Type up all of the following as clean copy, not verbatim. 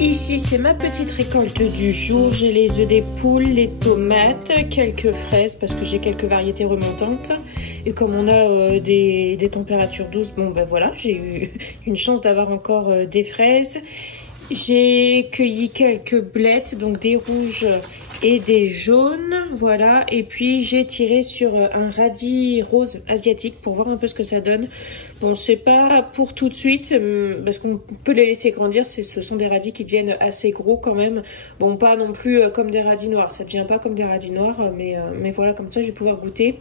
Ici, c'est ma petite récolte du jour. J'ai les œufs des poules, les tomates, quelques fraises parce que j'ai quelques variétés remontantes. Et comme on a des températures douces, bon ben voilà, j'ai eu une chance d'avoir encore des fraises. J'ai cueilli quelques blettes, donc des rouges et des jaunes, voilà. Et puis j'ai tiré sur un radis rose asiatique pour voir un peu ce que ça donne. Bon, c'est pas pour tout de suite, parce qu'on peut les laisser grandir. Ce sont des radis qui deviennent assez gros quand même. Bon, pas non plus comme des radis noirs, ça devient pas comme des radis noirs, mais voilà, comme ça je vais pouvoir goûter.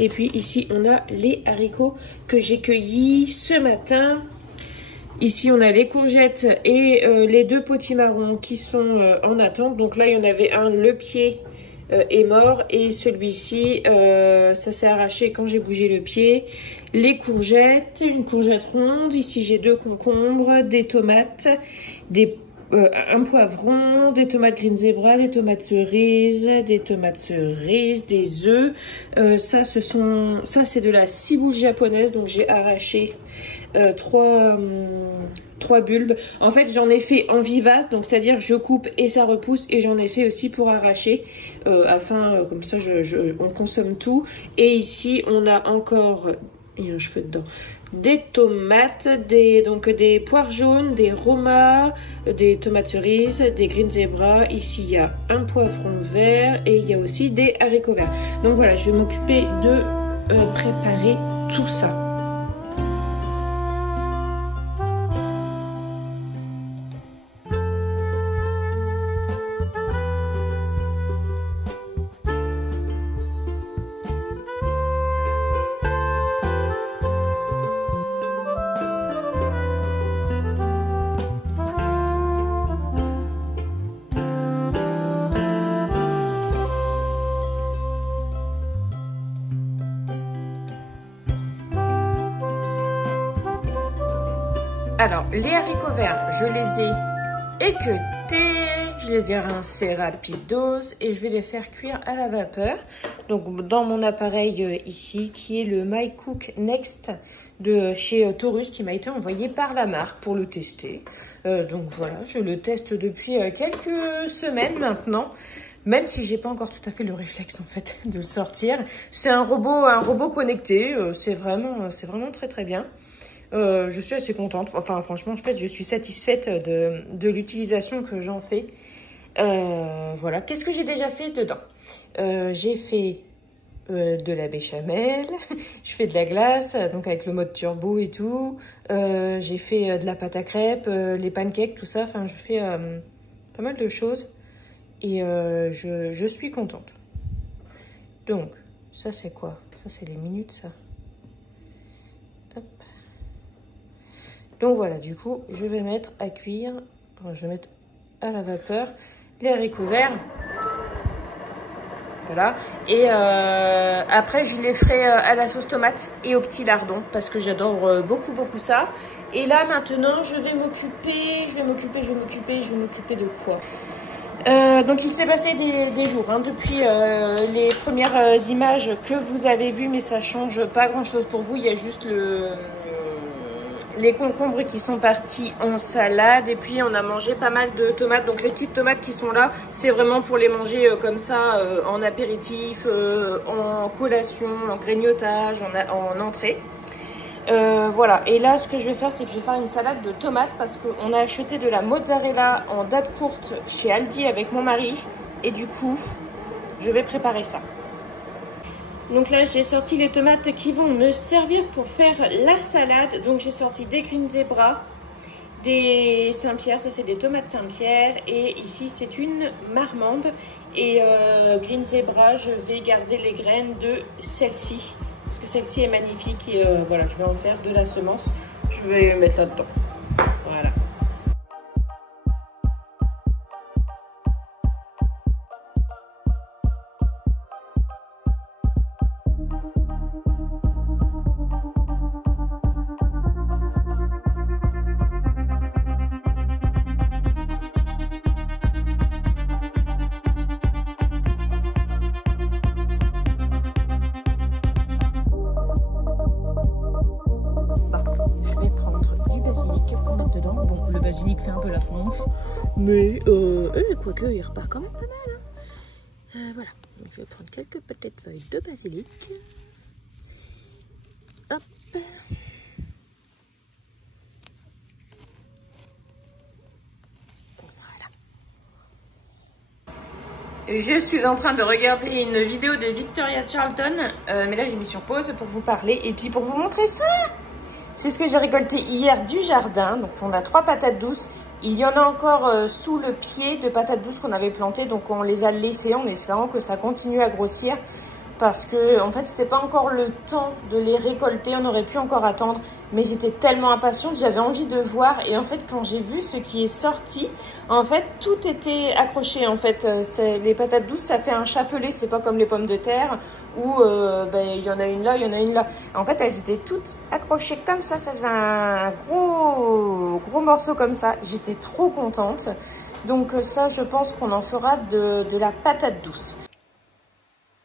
Et puis ici, on a les haricots que j'ai cueillis ce matin. Ici, on a les courgettes et les deux potimarrons qui sont en attente. Donc là, il y en avait un, le pied est mort et celui-ci, ça s'est arraché quand j'ai bougé le pied. Les courgettes, une courgette ronde. Ici, j'ai deux concombres, des tomates, un poivron, des tomates green zebra, des tomates cerises, des œufs. Ça, c'est de la ciboule japonaise, donc j'ai arraché trois bulbes. En fait, j'en ai fait en vivace, donc c'est-à-dire je coupe et ça repousse, et j'en ai fait aussi pour arracher, afin comme ça on consomme tout. Et ici, on a encore, il y a un cheveu dedans, des tomates, donc des poires jaunes, des romas, des tomates cerises, des green zebra. Ici, il y a un poivron vert et il y a aussi des haricots verts. Donc voilà, je vais m'occuper de préparer tout ça. Alors, les haricots verts, je les ai équeutés, je les ai rincés rapidos et je vais les faire cuire à la vapeur. Donc, dans mon appareil ici, qui est le My Cook Next de chez Taurus, qui m'a été envoyé par la marque pour le tester. Donc voilà, je le teste depuis quelques semaines maintenant. Même si j'ai pas encore tout à fait le réflexe en fait de le sortir. C'est un robot connecté, c'est vraiment très très bien. Je suis assez contente, enfin franchement en fait je suis satisfaite de l'utilisation que j'en fais. Voilà, qu'est-ce que j'ai déjà fait dedans? J'ai fait de la béchamel, je fais de la glace, donc avec le mode turbo et tout. J'ai fait de la pâte à crêpes, les pancakes, tout ça, enfin je fais pas mal de choses et je suis contente. Donc, ça c'est quoi? Ça c'est les minutes ça. Donc voilà, du coup, je vais mettre à cuire, je vais mettre à la vapeur les haricots verts. Voilà. Et après, je les ferai à la sauce tomate et au petit lardon parce que j'adore beaucoup ça. Et là, maintenant, je vais m'occuper de quoi? Donc il s'est passé des jours depuis les premières images que vous avez vues, mais ça change pas grand chose pour vous. Il y a juste les concombres qui sont partis en salade et puis on a mangé pas mal de tomates. Donc les petites tomates qui sont là, c'est vraiment pour les manger comme ça en apéritif, en collation, en grignotage, en entrée. Voilà, et là ce que je vais faire, c'est que je vais faire une salade de tomates parce qu'on a acheté de la mozzarella en date courte chez Aldi avec mon mari et du coup je vais préparer ça. Donc là, j'ai sorti les tomates qui vont me servir pour faire la salade. Donc j'ai sorti des green zebra, des Saint-Pierre, ça c'est des tomates Saint-Pierre. Et ici c'est une marmande. Et green zebra, je vais garder les graines de celle-ci. Parce que celle-ci est magnifique et voilà, je vais en faire de la semence. Je vais mettre là-dedans. Voilà. Je vais prendre du basilic. basilic fait un peu la tronche. Mais quoique il repart quand même pas mal. Hein. Voilà, donc je vais prendre quelques petites feuilles de basilic. Hop. Je suis en train de regarder une vidéo de Victoria Charlton, mais là j'ai mis sur pause pour vous parler et puis pour vous montrer ça. C'est ce que j'ai récolté hier du jardin. Donc on a 3 patates douces. Il y en a encore sous le pied de patates douces qu'on avait plantées. Donc on les a laissées en espérant que ça continue à grossir. Parce que en fait c'était pas encore le temps de les récolter, on aurait pu encore attendre, mais j'étais tellement impatiente, j'avais envie de voir, et en fait quand j'ai vu ce qui est sorti, en fait tout était accroché. En fait les patates douces ça fait un chapelet, c'est pas comme les pommes de terre où il y en a une là, il y en a une là. En fait elles étaient toutes accrochées comme ça faisait un gros morceau comme ça. J'étais trop contente, donc ça je pense qu'on en fera de la patate douce.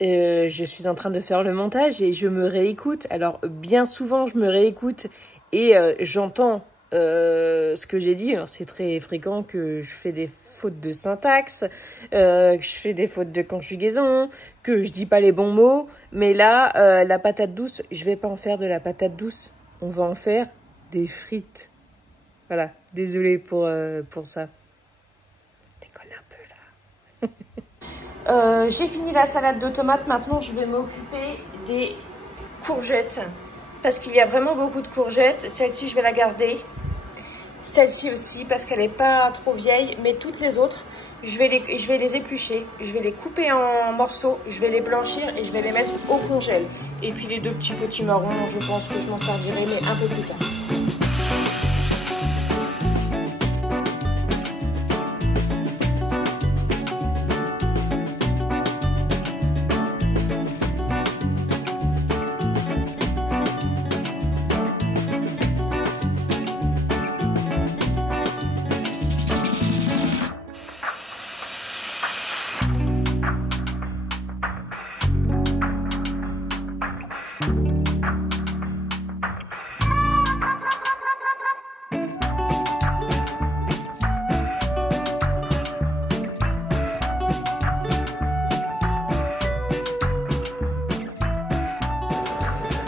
Je suis en train de faire le montage et je me réécoute. Alors, bien souvent, je me réécoute et j'entends ce que j'ai dit. Alors, c'est très fréquent que je fais des fautes de syntaxe, que je fais des fautes de conjugaison, que je dis pas les bons mots. Mais là, la patate douce, je vais pas en faire de la patate douce. On va en faire des frites. Voilà, désolée pour ça. Déconne un peu, là. J'ai fini la salade de tomates, maintenant je vais m'occuper des courgettes parce qu'il y a vraiment beaucoup de courgettes. Celle-ci je vais la garder, celle-ci aussi parce qu'elle n'est pas trop vieille, mais toutes les autres je vais les éplucher, je vais les couper en morceaux, je vais les blanchir et je vais les mettre au congèle. Et puis les 2 petits potimarrons, je pense que je m'en servirai mais un peu plus tard.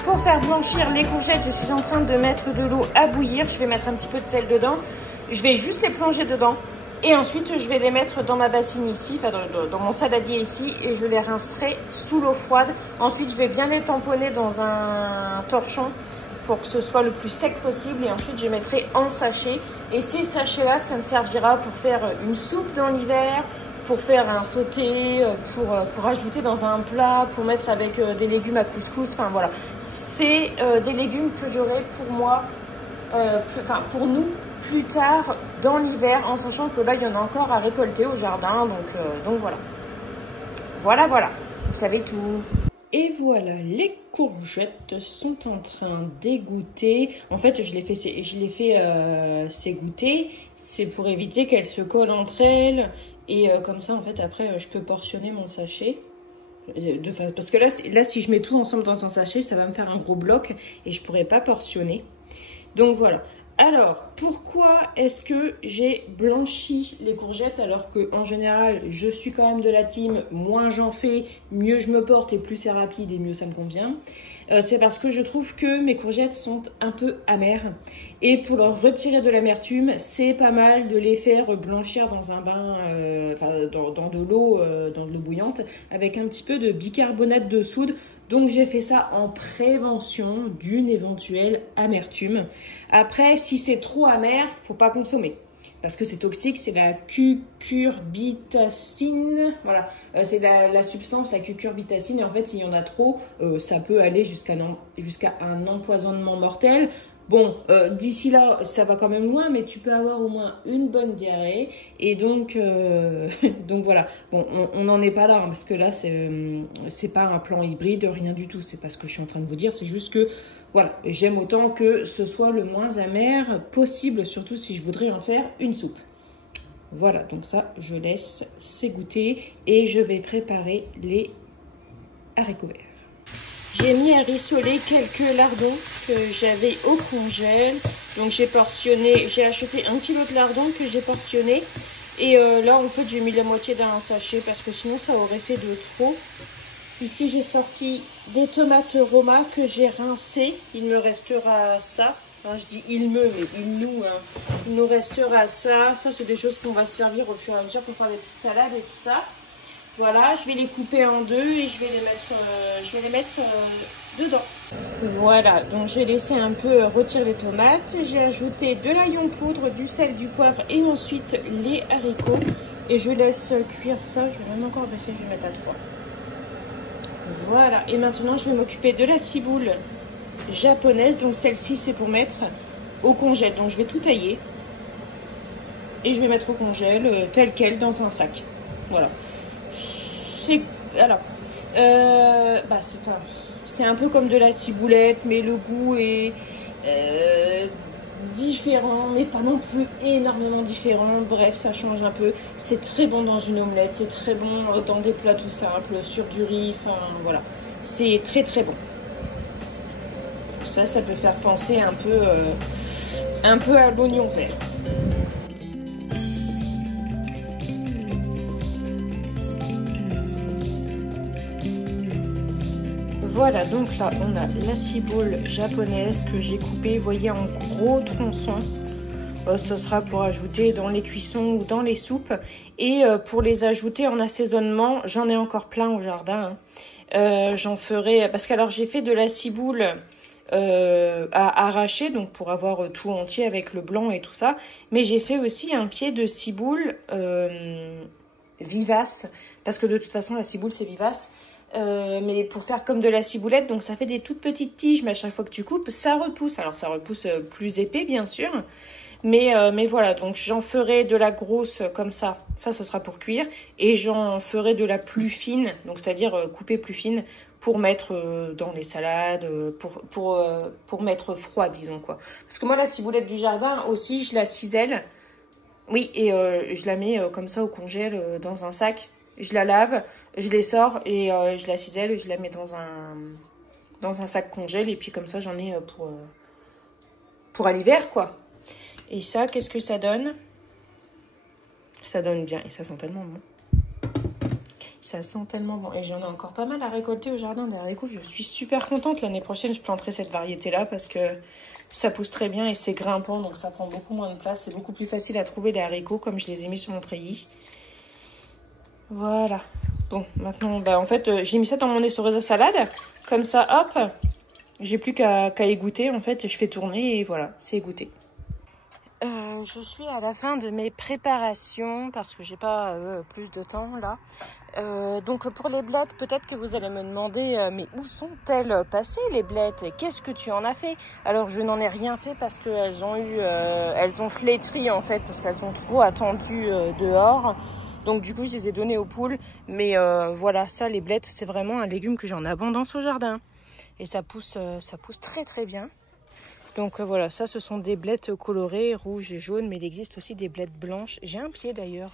Pour faire blanchir les courgettes, je suis en train de mettre de l'eau à bouillir. Je vais mettre un petit peu de sel dedans. Je vais juste les plonger dedans. Et ensuite, je vais les mettre dans ma bassine ici, enfin dans mon saladier ici. Et je les rincerai sous l'eau froide. Ensuite, je vais bien les tamponner dans un torchon pour que ce soit le plus sec possible. Et ensuite, je mettrai en sachet. Et ces sachets-là, ça me servira pour faire une soupe dans l'hiver, pour faire un sauté, pour ajouter dans un plat, pour mettre avec des légumes à couscous. Enfin voilà, c'est des légumes que j'aurai pour moi, pour nous, plus tard dans l'hiver, en sachant que là, il y en a encore à récolter au jardin. Donc voilà. Voilà, vous savez tout. Et voilà, les courgettes sont en train d'égoutter. En fait, je les fais s'égoutter. C'est pour éviter qu'elles se collent entre elles. Et comme ça, en fait, après, je peux portionner mon sachet. Parce que là, si je mets tout ensemble dans un sachet, ça va me faire un gros bloc et je pourrais pas portionner. Donc voilà. Alors, pourquoi est-ce que j'ai blanchi les courgettes alors que en général, je suis quand même de la team, moins j'en fais, mieux je me porte et plus c'est rapide et mieux ça me convient. C'est parce que je trouve que mes courgettes sont un peu amères et pour leur retirer de l'amertume, c'est pas mal de les faire blanchir dans un bain, dans de l'eau bouillante avec un petit peu de bicarbonate de soude. Donc j'ai fait ça en prévention d'une éventuelle amertume. Après, si c'est trop amer, faut pas consommer. Parce que c'est toxique, c'est la cucurbitacine. Voilà, c'est la substance, la cucurbitacine. Et en fait, s'il y en a trop, ça peut aller jusqu'à un empoisonnement mortel. Bon, d'ici là, ça va quand même loin, mais tu peux avoir au moins une bonne diarrhée. Et donc voilà. Bon, on n'en est pas là, hein, parce que là, c'est pas un plan hybride, rien du tout. C'est pas ce que je suis en train de vous dire. C'est juste que, voilà, j'aime autant que ce soit le moins amer possible, surtout si je voudrais en faire une soupe. Voilà, donc ça, je laisse s'égoutter et je vais préparer les haricots verts. J'ai mis à rissoler quelques lardons que j'avais au congèle. Donc j'ai portionné, j'ai acheté 1 kg de lardons que j'ai portionné. Et là en fait j'ai mis la moitié d'un sachet parce que sinon ça aurait fait de trop. Ici j'ai sorti des tomates Roma que j'ai rincées. Il me restera ça. Enfin, je dis il nous, hein. Il nous restera ça. Ça c'est des choses qu'on va se servir au fur et à mesure pour faire des petites salades et tout ça. Voilà, je vais les couper en deux et je vais les mettre dedans. Voilà, donc j'ai laissé un peu rôtir les tomates. J'ai ajouté de l'ail en poudre, du sel, du poivre et ensuite les haricots. Et je laisse cuire ça. Je vais même encore baisser, je vais mettre à 3. Voilà, et maintenant je vais m'occuper de la ciboule japonaise. Donc celle-ci c'est pour mettre au congèle. Donc je vais tout tailler et je vais mettre au congèle tel quel dans un sac. Voilà. C'est un peu comme de la ciboulette, mais le goût est différent, mais pas non plus énormément différent. Bref, ça change un peu. C'est très bon dans une omelette, c'est très bon dans des plats tout simples, sur du riz, enfin voilà. C'est très très bon. Ça peut faire penser un peu à l'oignon vert. Voilà, donc là, on a la ciboule japonaise que j'ai coupée, vous voyez, en gros tronçons. Ce sera pour ajouter dans les cuissons ou dans les soupes. Et pour les ajouter en assaisonnement, j'en ai encore plein au jardin. J'en ferai, parce que alors j'ai fait de la ciboule à arracher, donc pour avoir tout entier avec le blanc et tout ça. Mais j'ai fait aussi un pied de ciboule vivace, parce que de toute façon, la ciboule, c'est vivace. Mais pour faire comme de la ciboulette, donc ça fait des toutes petites tiges, mais à chaque fois que tu coupes, ça repousse. Alors ça repousse plus épais, bien sûr. Mais voilà, donc j'en ferai de la grosse comme ça. Ça, ce sera pour cuire. Et j'en ferai de la plus fine, donc c'est-à-dire coupée plus fine, pour mettre dans les salades, pour mettre froid, disons quoi. Parce que moi, la ciboulette du jardin aussi, je la cisèle. Oui, et je la mets comme ça au congèle dans un sac. Je la lave, je les sors et je la cisèle et je la mets dans un sac congèle. Et puis comme ça, j'en ai pour à l'hiver, quoi. Et ça, qu'est-ce que ça donne? Ça donne bien et ça sent tellement bon. Ça sent tellement bon. Et j'en ai encore pas mal à récolter au jardin des haricots. Je suis super contente. L'année prochaine, je planterai cette variété-là parce que ça pousse très bien et c'est grimpant. Donc ça prend beaucoup moins de place. C'est beaucoup plus facile à trouver les haricots comme je les ai mis sur mon treillis. Voilà. Bon, maintenant, en fait, j'ai mis ça dans mon essoreuse à salade. Comme ça, hop, j'ai plus qu'à égoutter. En fait, je fais tourner et voilà, c'est égoutté. Je suis à la fin de mes préparations parce que j'ai pas plus de temps là. Donc pour les blettes, peut-être que vous allez me demander mais où sont-elles passées les blettes? Qu'est-ce que tu en as fait? Alors je n'en ai rien fait parce qu'elles elles ont flétri en fait parce qu'elles ont trop attendu dehors. Donc du coup je les ai données aux poules. Mais voilà, ça les blettes c'est vraiment un légume que j'ai en abondance au jardin. Et ça pousse très très bien. Donc voilà, ça ce sont des blettes colorées, rouges et jaunes, mais il existe aussi des blettes blanches. J'ai un pied d'ailleurs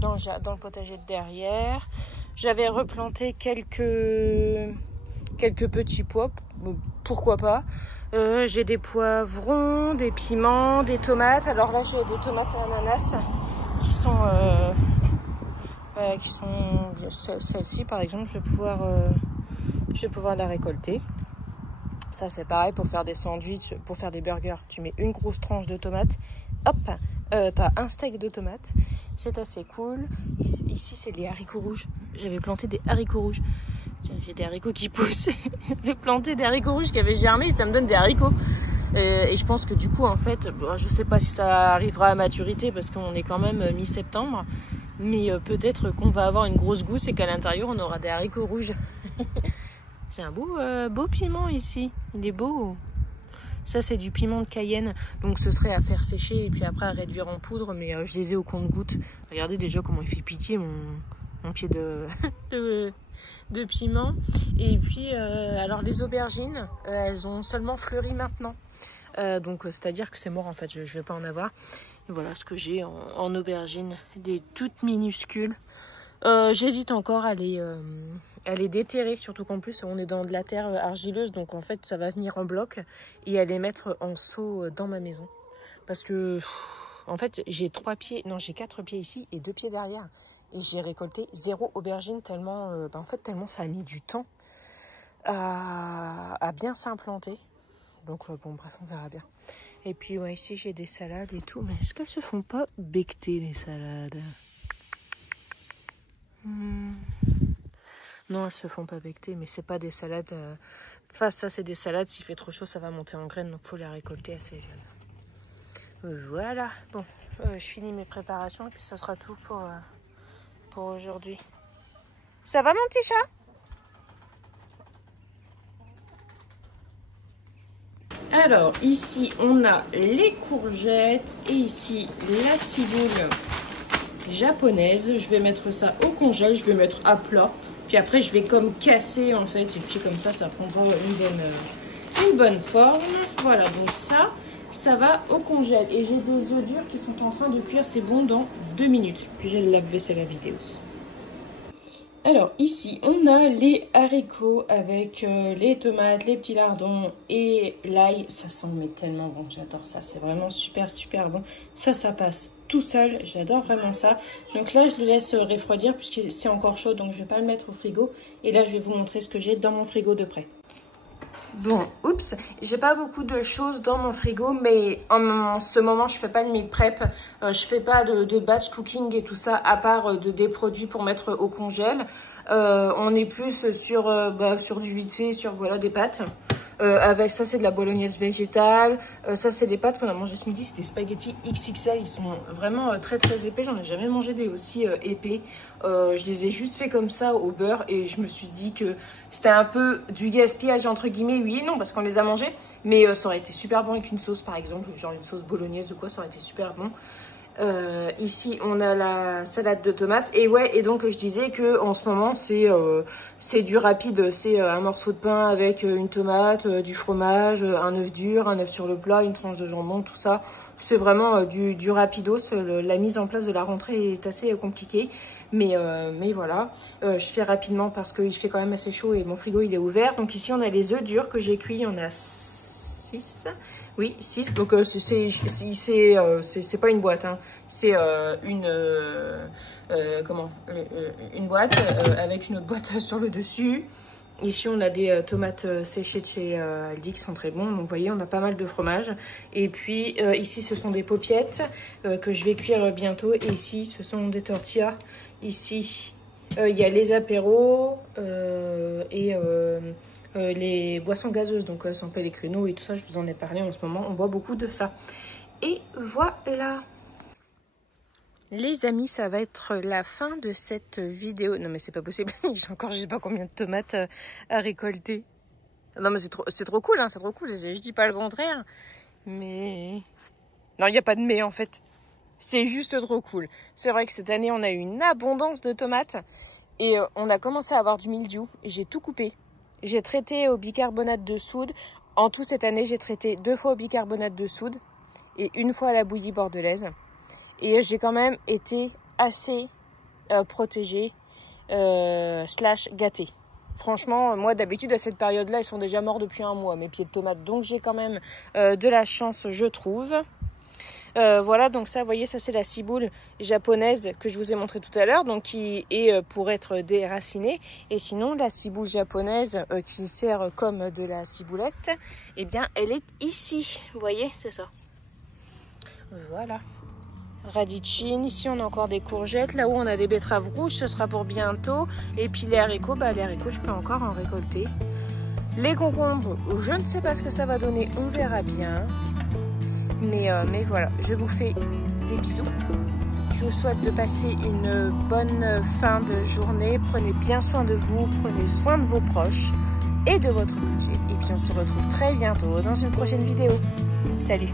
dans le potager de derrière. J'avais replanté quelques petits pois, pourquoi pas. J'ai des poivrons, des piments, des tomates. Alors là j'ai des tomates à ananas qui sont celle-ci par exemple, je vais pouvoir la récolter. Ça c'est pareil pour faire des sandwichs, pour faire des burgers. Tu mets une grosse tranche de tomates, hop, t'as un steak de tomates. C'est assez cool. Ici c'est les haricots rouges. J'avais planté des haricots rouges. Tiens, j'ai des haricots qui poussent. J'avais planté des haricots rouges qui avaient germé, ça me donne des haricots. Et je pense que du coup en fait, je sais pas si ça arrivera à maturité parce qu'on est quand même mi-septembre. Mais peut-être qu'on va avoir une grosse gousse et qu'à l'intérieur on aura des haricots rouges. J'ai un beau piment ici, il est beau. Ça c'est du piment de Cayenne, donc ce serait à faire sécher et puis après à réduire en poudre, mais je les ai au compte-gouttes. Regardez déjà comment il fait pitié mon pied de piment. Et puis alors les aubergines, elles ont seulement fleuri maintenant. Donc c'est-à-dire que c'est mort en fait, je vais pas en avoir. Et voilà ce que j'ai en aubergines, des toutes minuscules. J'hésite encore à les déterrer, surtout qu'en plus on est dans de la terre argileuse, donc en fait ça va venir en bloc et à les mettre en seau dans ma maison. Parce que en fait j'ai 4 pieds ici et 2 pieds derrière. Et j'ai récolté 0 aubergine tellement, tellement ça a mis du temps à bien s'implanter. Donc bon bref, on verra bien. Et puis ouais, ici j'ai des salades et tout, mais est-ce qu'elles se font pas becqueter les salades? Non, elles se font pas becqueter, mais c'est pas des salades. Enfin, ça c'est des salades, s'il fait trop chaud, ça va monter en graines, donc faut les récolter assez jeunes. Voilà, bon, je finis mes préparations et puis ça sera tout pour aujourd'hui. Ça va mon petit chat? Alors ici on a les courgettes et ici la ciboule japonaise. Je vais mettre ça au congèle, je vais mettre à plat. Puis après je vais comme casser en fait et puis comme ça prendra une bonne forme. Voilà, donc ça va au congèle. Et j'ai des œufs durs qui sont en train de cuire, c'est bon, dans 2 minutes. Puis j'ai le lave-vaisselle à vider aussi. Alors ici on a les haricots avec les tomates, les petits lardons et l'ail. Ça sent mais tellement bon, j'adore ça, c'est vraiment super bon. Ça passe tout seul, j'adore vraiment ça. Donc là je le laisse refroidir puisque c'est encore chaud, donc je vais pas le mettre au frigo. Et là je vais vous montrer ce que j'ai dans mon frigo de près. Bon, oups, j'ai pas beaucoup de choses dans mon frigo, mais en ce moment, je fais pas de meal prep, je fais pas de batch cooking et tout ça, à part des produits pour mettre au congèle. On est plus sur du vite fait, sur voilà, des pâtes. Avec ça, c'est de la bolognaise végétale. Ça, c'est des pâtes qu'on a mangé ce midi, c'est des spaghettis XXL. Ils sont vraiment très épais. J'en ai jamais mangé des aussi épais. Je les ai juste fait comme ça au beurre et je me suis dit que c'était un peu du gaspillage entre guillemets, oui et non, parce qu'on les a mangés. Mais ça aurait été super bon avec une sauce par exemple, genre une sauce bolognaise ou quoi, ça aurait été super bon. Ici on a la salade de tomates et donc je disais que en ce moment c'est du rapide, c'est un morceau de pain avec une tomate, du fromage, un œuf dur, un œuf sur le plat, une tranche de jambon, tout ça. C'est vraiment du rapidos. La mise en place de la rentrée est assez compliquée, mais voilà, je fais rapidement parce qu'il fait quand même assez chaud et mon frigo il est ouvert. Donc ici on a les œufs durs que j'ai cuits, on a 6. Oui, 6. Donc c'est pas une boîte, hein. C'est une boîte avec une autre boîte sur le dessus. Ici on a des tomates séchées de chez Aldi qui sont très bons. Donc vous voyez, on a pas mal de fromage. Et puis ici ce sont des paupiettes que je vais cuire bientôt. Et ici ce sont des tortillas. Ici il y a les apéros et les boissons gazeuses, donc San Pellegrino et tout ça, je vous en ai parlé en ce moment, on boit beaucoup de ça. Et voilà. Les amis, ça va être la fin de cette vidéo. Non mais c'est pas possible, j'ai encore je sais pas combien de tomates à récolter. Non mais c'est trop cool, hein, c'est trop cool, je dis pas le contraire. Mais... non, il n'y a pas de mais en fait. C'est juste trop cool. C'est vrai que cette année, on a eu une abondance de tomates et on a commencé à avoir du mildiou et j'ai tout coupé. J'ai traité au bicarbonate de soude. En tout, cette année, j'ai traité 2 fois au bicarbonate de soude et 1 fois à la bouillie bordelaise. Et j'ai quand même été assez protégée / gâtée. Franchement, moi, d'habitude, à cette période-là, ils sont déjà morts depuis 1 mois, mes pieds de tomates. Donc, j'ai quand même de la chance, je trouve. Voilà, donc ça, vous voyez, ça c'est la ciboule japonaise que je vous ai montré tout à l'heure, donc qui est pour être déracinée. Et sinon, la ciboule japonaise qui sert comme de la ciboulette, eh bien, elle est ici. Vous voyez, c'est ça. Voilà. Radicchine, ici on a encore des courgettes. Là où on a des betteraves rouges, ce sera pour bientôt. Et puis les haricots, je peux encore en récolter. Les concombres, je ne sais pas ce que ça va donner, on verra bien. Mais voilà, je vous fais des bisous. Je vous souhaite de passer une bonne fin de journée. Prenez bien soin de vous, prenez soin de vos proches et de votre budget. Et puis on se retrouve très bientôt dans une prochaine vidéo. Salut!